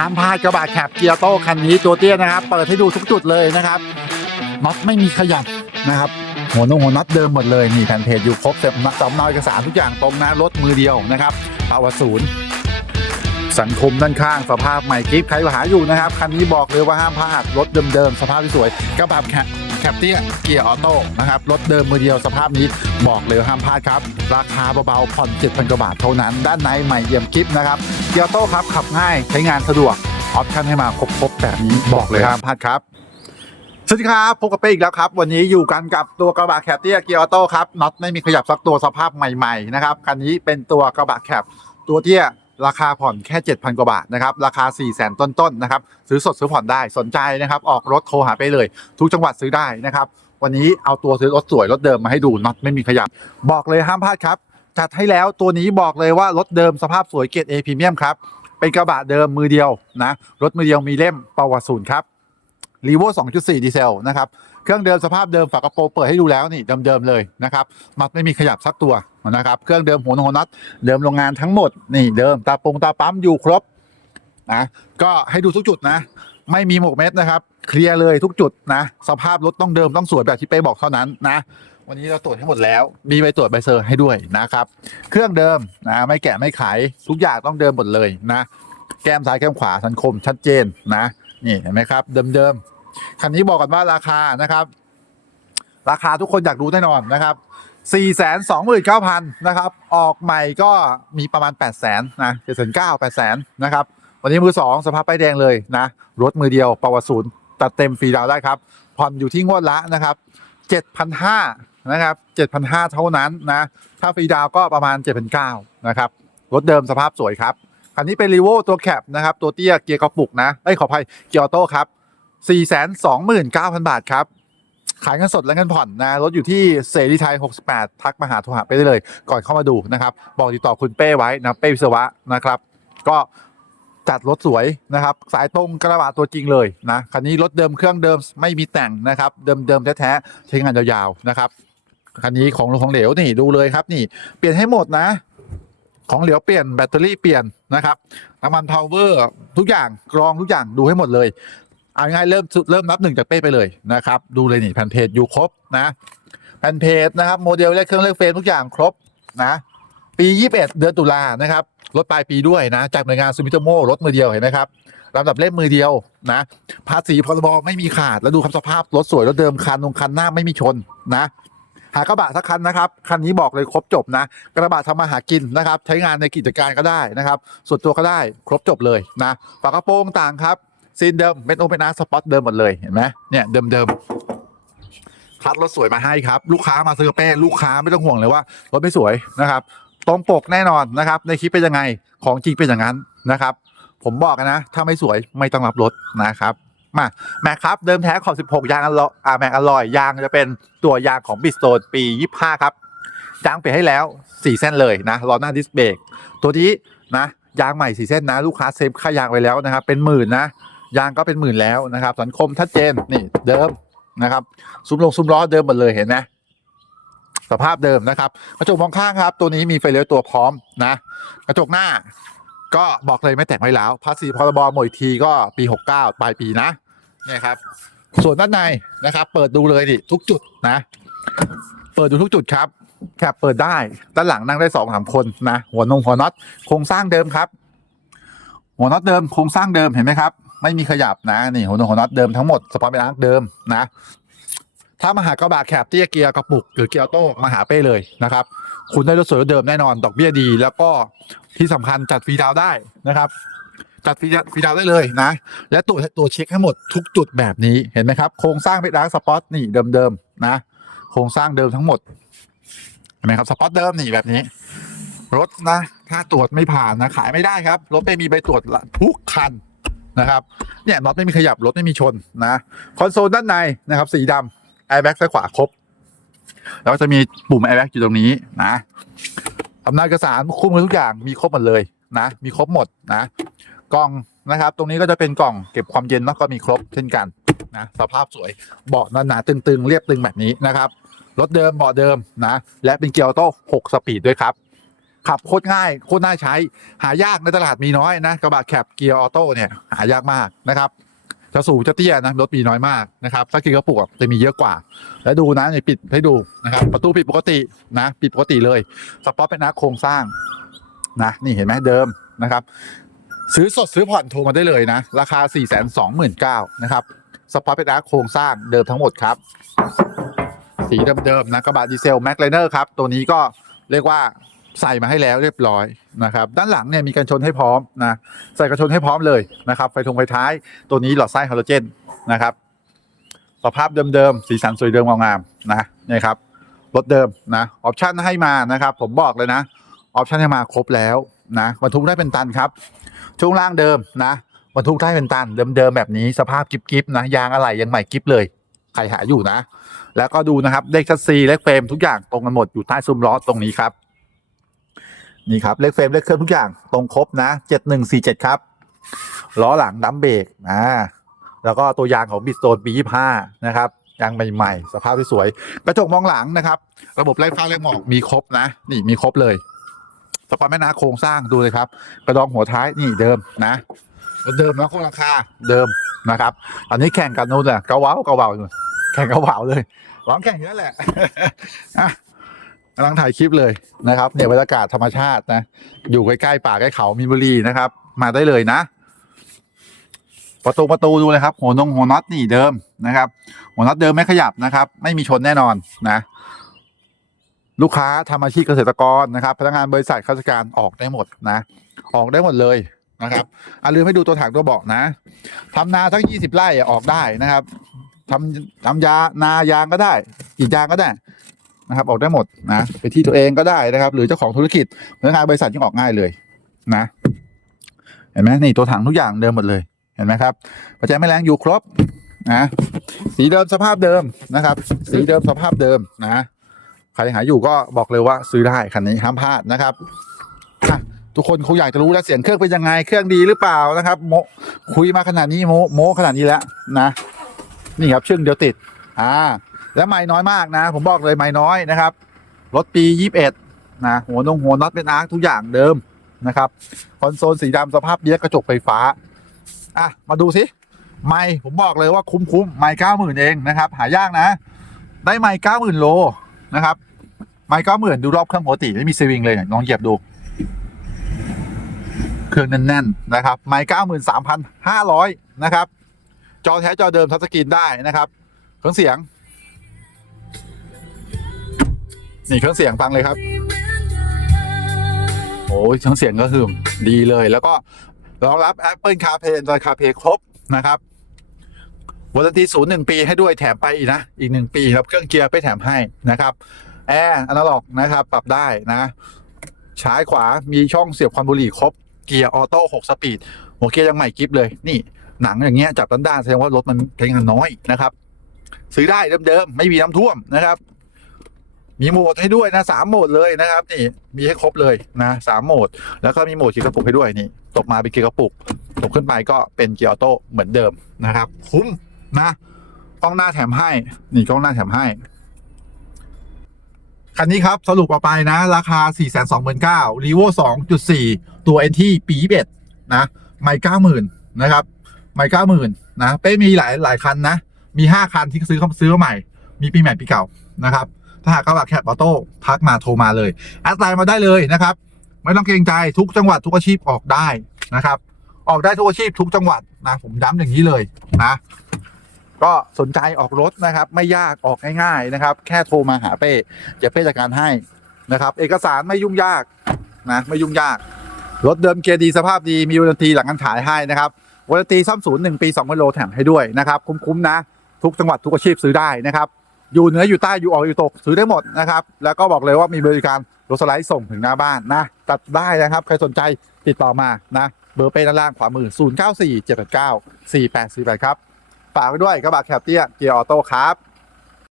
ห้ามพลาดกระบะแคบเกียร์โต้คันนี้ตัวเตี้ยนะครับ เปิดให้ดูทุกจุดเลยนะครับน็อตไม่มีขยับนะครับหัวนงหัวน็อตเดิมหมดเลยนี่แผ่นเพจอยู่ครบเต็มนักสำนอยเอกสารทุกอย่างตรงนะรถมือเดียวนะครับปาวศูนย์สังคมด้านข้างสภาพใหม่คลิปใครหาอยู่นะครับคันนี้บอกเลยว่าห้ามพลาดรถเดิมๆสภาพที่สวยกระบะแคบ แคปเตี้ยเกียร์ออโต้นะครับรถเดิมมือเดียวสภาพนี้บอกเลยว่าห้ามพลาดครับ ราคาเบาๆผ่อน7,000กว่าบาทเท่านั้น ด้านในใหม่เอี่ยมกิฟนะครับเกียร์ออโต้ครับขับง่ายใช้งานสะดวกออปชั่นให้มาครบๆแบบนี้บอกเลยห้ามพลาดครับสวัสดีครับพบกับเป้อีกแล้วครับ วันนี้อยู่กันกับตัวกระบะแคปเตียเกียร์ออโต้ครับน็อตไม่มีขยับสักตัวสภาพใหม่ๆนะครับคันนี้เป็นตัวกระบะแคปตัวเตี้ย ราคาผ่อนแค่ 7,000 กว่าบาทนะครับ ราคา 4 0 0 0 0 0 ต้นๆนะครับซื้อสดซื้อผ่อนได้สนใจนะครับออกรถโทรหาไปเลย ทุกจังหวัดซื้อได้นะครับวันนี้เอาตัวซื้อรถสวยรถเดิมมาให้ดูน็อตไม่มีขยับบอกเลยห้ามพลาดครับจัดให้แล้วตัวนี้บอกเลยว่ารถเดิมสภาพสวยเกรด A พรีเมียมครับเป็นกระบะเดิมมือเดียวนะรถมือเดียวมีเล่มประวัติศูนย์ครับรีโว2.4 ดีเซลนะครับ เครื่องเดิมสภาพเดิมฝากระโปรงเปิดให้ดูแล้วนี่เดิมๆเลยนะครับน็อตไม่มีขยับสักตัวนะครับ เครื่องเดิมหัวโนน็อตเดิมโรงงานทั้งหมดนี่เดิมตาปงตาปั๊มอยู่ครบนะก็ให้ดูทุกจุดนะ ไม่มีหมกเม็ดนะครับ เคลียร์เลยทุกจุดนะ สภาพรถต้องเดิมต้องสวยแบบที่เป้บอกเท่านั้นนะ วันนี้เราตรวจให้หมดแล้วมีใบตรวจใบเซอร์ให้ด้วยนะครับ เครื่องเดิมนะไม่แกะไม่ขายทุกอย่างต้องเดิมหมดเลยนะ แก้มซ้ายแก้มขวาสันคมชัดเจนนะนี่เห็นไหมครับ เดิมๆ คันนี้บอกกันว่าราคานะครับ ราคาทุกคนอยากรู้แน่นอนนะครับ 4 2 9 0 0 0 นะครับ ออกใหม่ก็มีประมาณ 8 0 0 0 0นะ7 9 0 0 0 8 0 0 0นะครับ วันนี้มือ 2 สภาพป้ายแดงเลยนะ รถมือเดียวประวัติศูนย์ตัดเต็มฟรีดาวได้ครับ ผ่อนอยู่ที่งวดละนะครับ7,500นะครับ7,500 เท่านั้นนะ ถ้าฟรีดาวก็ประมาณ 7,900นะครับ รถเดิมสภาพสวยครับ คันนี้เป็นรีโวตัวแคปนะครับ ตัวเตี้ยเกียร์กระปุกนะ เอ้ยขออภัยเกียร์ออโต้ครับ 429,000 บาทครับ ขายเงินสดและเงินผ่อนนะรถอยู่ที่เสรีไทย 68 ทักมาหาโทรหาไปได้เลย ก่อนเข้ามาดูนะครับ บอกติดต่อคุณเป้ไว้นะเป้วิศวะนะครับ ก็จัดรถสวยนะครับ สายตรงกระบะตัวจริงเลยนะคันนี้รถเดิมเครื่องเดิมไม่มีแต่งนะครับ เดิมเดิมๆแท้ๆใช้งานยาวๆนะครับคันนี้ของลงของเหลวนี่ดูเลยครับนี่ เปลี่ยนให้หมดนะ ของเหลวเปลี่ยนแบตเตอรี่เปลี่ยนนะครับน้ำมันพาวเวอร์ทุกอย่างกรองทุกอย่างดูให้หมดเลย เอาง่ายเริ่มเริ่มนับหนึ่งจากเป้ไปเลยนะครับ ดูเลยนี่แผ่นเพจอยู่ครบนะแผ่นเพจนะครับโมเดลเลขเครื่องเลขเฟรมทุกอย่างครบนะปี 21 เดือนตุลานะครับรถปลายปีด้วยนะ จากหน่วยงานซูมิโตโมรถมือเดียวเห็นไหมครับลำดับเล่มมือเดียวนะภาษีพรบไม่มีขาดแล้วดูคำสภาพรถสวยรถเดิมคันตรงคันหน้าไม่มีชนนะหากระบะสักคันนะครับ คันนี้บอกเลยครบจบนะ กระบะทำมาหากินนะครับ ใช้งานในกิจการก็ได้นะครับ ส่วนตัวก็ได้ครบจบเลยนะฝากระโปรงต่างครับ ซีนเดิมเป็นโอเปนอาร์สปอตเดิมหมดเลยเห็นไหมเนี่ยเดิมเดิมๆคัดรถสวยมาให้ครับ ลูกค้ามาซื้อกระเป้ลูกค้าไม่ต้องห่วงเลยว่ารถไม่สวยนะครับตรงปกแน่นอนนะครับ ในคลิปเป็นยังไงของจริงเป็นอย่างนั้นนะครับ ผมบอกนะ ถ้าไม่สวยไม่ต้องรับรถนะครับมาแม็กครับ เดิมแท้ขอบ 16 ยางอลอยอ่าแม็กอลลอยยางจะเป็นตัวยางของบิสโตนปี 25 ครับยางเปลี่ยนให้แล้ว 4 เส้นเลยนะล้อหน้าดิสเบรกตัวนี้นะยางใหม่ 4 เส้นนะ ลูกค้าเซฟค่ายางไปแล้วนะครับเป็นหมื่นนะ ยางก็เป็นหมื่นแล้วนะครับ สังคมชัดเจนนี่เดิมนะครับ ซุ้มลงซุ้มล้อเดิมหมดเลยเห็นไหมสภาพเดิมนะครับ กระจกมองข้างครับ ตัวนี้มีไฟเลี้ยวตัวพร้อมนะ กระจกหน้าก็บอกเลยไม่แต่งไว้แล้วภาษีพรบหมวยทีก็ปี 69 ปลายปีนะเนี่ยครับ ส่วนด้านในนะครับ เปิดดูเลยดิทุกจุดนะ เปิดดูทุกจุดครับแคปเปิดได้ด้านหลังนั่งได้สองสามคนนะ หัวนงหัวน็อตโครงสร้างเดิมครับ หัวน็อตเดิมโครงสร้างเดิมเห็นไหมครับ ไม่มีขยับนะนี่หัวนหัวน็อตเดิมทั้งหมดสปอร์ตเป็นอาร์คเดิมนะ ถ้ามาหากระบะแคปเตี้ยเกียร์กระปุกหรือเกียร์โต้มาหาเป้เลยนะครับ คุณได้รถสวยรถเดิมแน่นอนดอกเบี้ยดี แล้วก็ที่สำคัญจัดฟรีดาวได้นะครับ จัดฟรีฟรีดาวได้เลยนะ และตัวตัวเช็คให้หมดทุกจุดแบบนี้เห็นไหมครับโครงสร้างเป็นร้านสปอร์ตนี่เดิมๆนะโครงสร้างเดิมทั้งหมดเห็นไหมครับสปอตเดิมนี่แบบนี้ รถนะ ถ้าตรวจไม่ผ่านนะ ขายไม่ได้ครับ รถไม่มีใบตรวจละทุกคัน นะครับเนี่ยน็อตไม่มีขยับรถไม่มีชนนะคอนโซลด้านในนะครับสีดำแอร์แบ็กซ้ายขวาครบ แล้วก็จะมีปุ่มแอร์แบ็กอยู่ตรงนี้นะอำนาจเอกสารคุ้มกันทุกอย่างมีครบหมดเลยนะ มีครบหมดนะกล่องนะครับ ตรงนี้ก็จะเป็นกล่องเก็บความเย็นแล้วก็มีครบเช่นกันนะสภาพสวยเบาะหนาๆตึงๆ เรียบตึงแบบนี้นะครับรถเดิมเบาะเดิมนะ และเป็นเกียร์ออโต้6สปีดด้วยครับ ขับโคตรง่ายโคตรน่าใช้ หายากในตลาดมีน้อยนะกระบะแคปเกียร์ออโต้เนี่ยหายากมากนะครับจะสูงจะเตี้ยนะรถมีน้อยมากนะครับถ้ากียร์กระปุกจะมีเยอะกว่า แล้วดูนะนี่ปิดให้ดูนะครับประตูปิดปกตินะปิดปกติเลยสปอร์ตเป็นนะโครงสร้างนะนี่เห็นไหมเดิมนะครับ ซื้อสดซื้อผ่อนโทรมาได้เลยนะ ราคา 4 2 9 0 0 0นะครับสปอร์ตเป็นนะโครงสร้างเดิมทั้งหมดครับ สีเดิมๆนะกระบะดีเซลแม็กไลเนอร์ครับตัวนี้ก็เรียกว่า ใส่มาให้แล้วเรียบร้อยนะครับ ด้านหลังเนี่ยมีกันชนให้พร้อมนะใส่กันชนให้พร้อมเลยนะครับ ไฟทงไฟท้ายตัวนี้หลอดไส้ฮาโลเจนนะครับ สภาพเดิมๆสีสันสวยเดิมงามๆนะนี่ครับรถเดิมนะออปชั่นให้มานะครับ ผมบอกเลยนะออปชั่นให้มาครบแล้วนะบรรทุกได้เป็นตันครับช่วงล่างเดิมนะบรรทุกได้เป็นตันเดิมๆแบบนี้สภาพกิฟๆนะยางอะไหล่ยังใหม่กิฟเลยใครหาอยู่นะ แล้วก็ดูนะครับเลขชัดซีเลขเฟรมทุกอย่างตรงกันหมดอยู่ใต้ซุ้มล้อตรงนี้ครับ นี่ครับเลขเฟรมเลขเครื่องทุกอย่างตรงครบนะเจ็ดหนึ่งสี่เจ็ดครับล้อหลังดัมเบรกอ่าแล้วก็ตัวยางของบิสโตนปียี่ห้านะครับยางใหม่ๆ สภาพที่สวยกระจกมองหลังนะครับ ระบบไล่ฟ้าไล่หมอกมีครบนะ นี่มีครบเลยสปาแม่นาโครงสร้างดูเลยครับ กระดองหัวท้ายนี่เดิมนะเดิมนะโครงราคาเดิมนะครับอันนี้แข่งกันนู่นแหละเกาเหวาเกาเหวาอยู่แข่งเกาเหวาเลยร้องแข่งอยู่นั่นแหละ กำลังถ่ายคลิปเลยนะครับเนี่ยบรรยากาศธรรมชาตินะ อยู่ใกล้ๆป่าใกล้เขามีนบุรีนะครับ มาได้เลยนะ ประตูประตูดูเลยครับหัวนงหัวน็อตนี่เดิมนะครับ หัวน็อตเดิมไม่ขยับนะครับ ไม่มีชนแน่นอนนะ ลูกค้าทำอาชีพเกษตรกรนะครับ พนักงานบริษัทข้าราชการออกได้หมดนะ ออกได้หมดเลยนะครับอะลืมให้ดูตัวถังตัวเบาะนะทำนาสักยี่สิบไร่อะออกได้นะครับทำทำยานายางก็ได้กรีดยางก็ได้ นะครับออกได้หมดนะไปที่ตัวเองก็ได้นะครับ หรือเจ้าของธุรกิจพนักงานบริษัทยังออกง่ายเลยนะเห็นไหมนี่ตัวถังทุกอย่างเดิมหมดเลยเห็นไหมครับปัจจัยไม่แรงอยู่ครบนะสีเดิมสภาพเดิมนะครับ สีเดิมสภาพเดิมนะใครหาอยู่ก็บอกเลยว่าซื้อได้คันนี้ห้ามพลาดนะครับทุกคนคงอยากจะรู้แล้วเสียงเครื่องเป็นยังไงเครื่องดีหรือเปล่านะครับ โมคุยมาขนาดนี้โมโมขนาดนี้แล้วนะ นี่ครับเชื่องเดียวติด อ่า แล้วไม่น้อยมากนะ ผมบอกเลยไม่น้อยนะครับรถปียี่สิบเอ็ดนะหัวนงหัวน็อตเป็นอาร์คทุกอย่างเดิมนะครับคอนโซลสีดำสภาพเบี้ยกระจกไฟฟ้าอะมาดูสิไม่ผมบอกเลยว่าคุ้มคุ้มไม่เก้าหมื่นเองนะครับ หายากนะ ได้ไม่เก้าหมื่นโลนะครับไม่เก้าหมื่นดูรอบเครื่องปกติไม่มีสวิงเลยลองเหยียบดู เครื่องแน่นๆนะครับไม่เก้าหมื่นสามพันห้าร้อยนะครับ จอแท้จอเดิมทัชสกรีนได้นะครับ เครื่องเสียง นี่เครื่องเสียงฟังเลยครับ โอ้ยเครื่องเสียงก็คือดีเลยแล้วก็รองรับ Apple CarPlay Android CarPlay ครบนะครับวารันตีศูนย์หนึ่งปีให้ด้วยแถมไปอีกนะ อีกหนึ่งปีครับเครื่องเกียร์ไปแถมให้นะครับแอร์อนาล็อกนะครับ ปรับได้นะซ้ายขวามีช่องเสียบควันบุหรี่ครบเกียร์ออโต้หกสปีดหัวเกียร์ยังใหม่กิฟเลย นี่หนังอย่างเงี้ยจับด้านๆแสดงว่ารถมันใช้งานน้อยนะครับ ซื้อได้เดิมๆ ไม่มีน้ำท่วมนะครับ มีโหมดให้ด้วยนะสามโหมดเลยนะครับ นี่มีให้ครบเลยนะสามโหมด แล้วก็มีโหมดเกียร์กระปุกให้ด้วยนี่ตกมาเป็นเกียร์กระปุกตกขึ้นไปก็เป็นเกียร์ออโต้เหมือนเดิมนะครับ คุ้มนะกล้องหน้าแถมให้ นี่กล้องหน้าแถมให้คันนี้ครับ สรุปออกไปนะ ราคา 4 2 9 0 0 0 r e v o 2.4 ตัว NT ปี21นะไม่90,000 นะครับไม่90,000 นะเป้มีหลายหลายคันนะ มี 5 คันที่ซื้อเข้าซื้อใหม่ มีปีใหม่ปีเก่านะครับ ถ้าหากเขาแบบแคปออโต้ทักมาโทรมาเลยแอดไลน์มาได้เลยนะครับ ไม่ต้องเกรงใจทุกจังหวัดทุกอาชีพออกได้นะครับ ออกได้ทุกอาชีพทุกจังหวัดนะผมย้ำอย่างนี้เลยนะ ก็สนใจออกรถนะครับ ไม่ยากออกง่ายๆนะครับ แค่โทรมาหาเป้เดี๋ยวเป้จัดการให้นะครับ เอกสารไม่ยุ่งยากนะไม่ยุ่งยากรถเดิมเกียร์ดีสภาพดีมีวารันตีหลังการขายให้นะครับวารันตีซ่อมศูนย์หนึ่งปีสองพันโลแถมให้ด้วยนะครับ คุ้มๆนะ ทุกจังหวัดทุกอาชีพซื้อได้นะครับ อยู่เหนืออยู่ใต้อยู่ออกอยู่ตกซื้อได้หมดนะครับ แล้วก็บอกเลยว่ามีบริการรถสไลด์ส่งถึงหน้าบ้านนะตัดได้นะครับ ใครสนใจติดต่อมานะ เบอร์เป็นด้านล่างขวามือ 0 9 4 7 8 9 4 8 4 8 ครับฝากไว้ด้วยกระบะแคปเตี้ยเกียร์ออโต้ครับ